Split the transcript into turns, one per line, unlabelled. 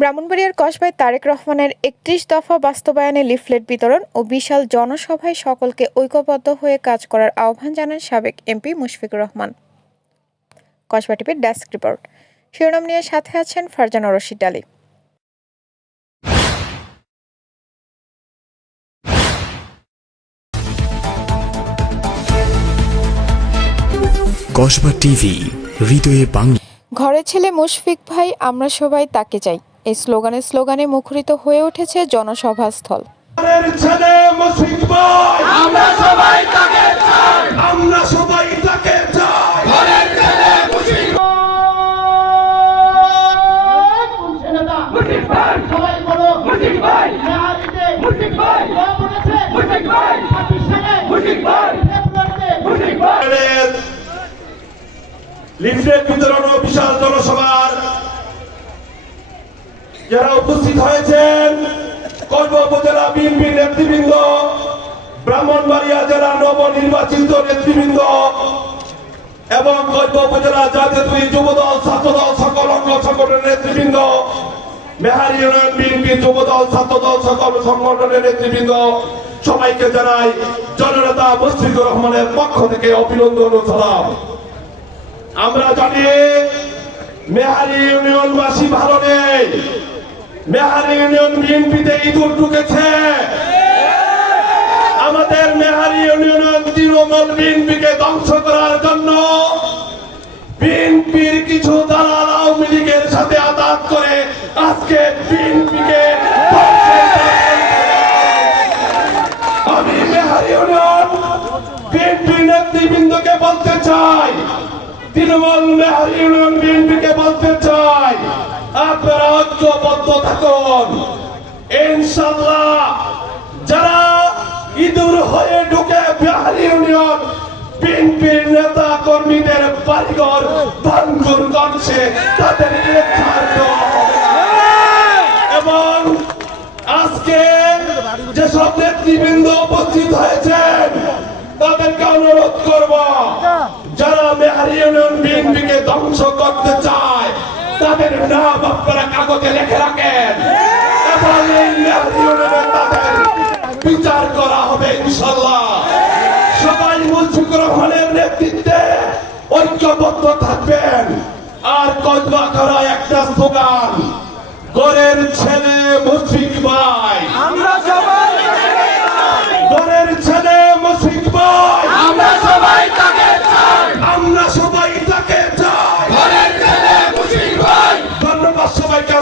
ব্রাহ্মণবাড়িয়ার কসবায় তারেক রহমানের একত্রিশ দফা বাস্তবায়নে লিফলেট বিতরণ ও বিশাল জনসভায় সকলকে ঐক্যবদ্ধ হয়ে কাজ করার আহ্বান জানান সাবেক এমপি মুশফিকুর রহমান। কসবা টিভির ডেস্ক রিপোর্ট। শিরোনাম নিয়ে সাথে আছেন ফারজানা রশিদ আলী।
কসবা টিভি হৃদয়ে বাংলা।
ঘরে ছেলে মুশফিক ভাই আমরা সবাই তাকে চাই। এই স্লোগানে স্লোগানে মুখরিত হয়ে উঠেছে জনসভাস্থল।
আমরা সবাই তাকে চাই। সবাই তাকে লিফলেট বিতরণ বিশাল জনসভার যারা উপস্থিত হয়েছেন কল্প উপজেলা বিএনপি নেতৃবৃন্দ, ব্রাহ্মণবাড়িয়া জেলা নবনির্বাচিত নেতৃবৃন্দ, এবং কল্প উপজেলা জাতীয় যুবদল, ছাত্রদল সকল অঙ্গ সংগঠনের নেতৃবৃন্দ, মেহারি ইউনিয়ন বিএনপি যুবদল, ছাত্রদল সকল সংগঠনের নেতৃবৃন্দ, সবাইকে জানাই জননেতা মুশফিকুর রহমানের পক্ষ থেকে অভিনন্দন ও সালাম। আমরা জানি মেহারি ইউনিয়নবাসী ভালো নেই। মেহারি ইউনিয়ন বিএনপিতে ইঁদুর ঢুকেছে। আমাদের মেহারি ইউনিয়ন তৃণমূল বিএনপিকে ধ্বংস করার জন্য বিএনপির কিছু দালাল আওয়ামী লীগের সাথে আঘাত করে আজকে বিএনপিকে আমি মেহারি ইউনিয়ন বিএনপি নেতৃবৃন্দকে বলতে চাই। তৃণমূল মেহারি ইউনিয়ন বিএনপিকে বলতে চাই। আপনারা ঐক্যবদ্ধ থাকুন ইনশাল্লাহ যারা ইঁদুর হয়ে ঢুকে মেহারি ইউনিয়ন নেতা কর্মীদের বাড়িঘর ভাঙ্গুর করছে, তাদের গ্রেফতার দেওয়া হবে। এবং আজকে যেসব নেতৃবৃন্দ উপস্থিত হয়েছেন, তাদেরকে অনুরোধ করব, যারা মেহারি ইউনিয়ন বিএনপিকে ধ্বংস করতে চায় তাদের নাম আপনারা কাগজে লিখে রাখেন। বিচার করা হবে ইনশাল্লাহ সবাই রহমানের নেতৃত্বে ঐক্যবদ্ধ থাকবেন। আর কদবা করা একটা স্লোগান গরের ছেলে মুশফিক ভাই।
আমরা সবাই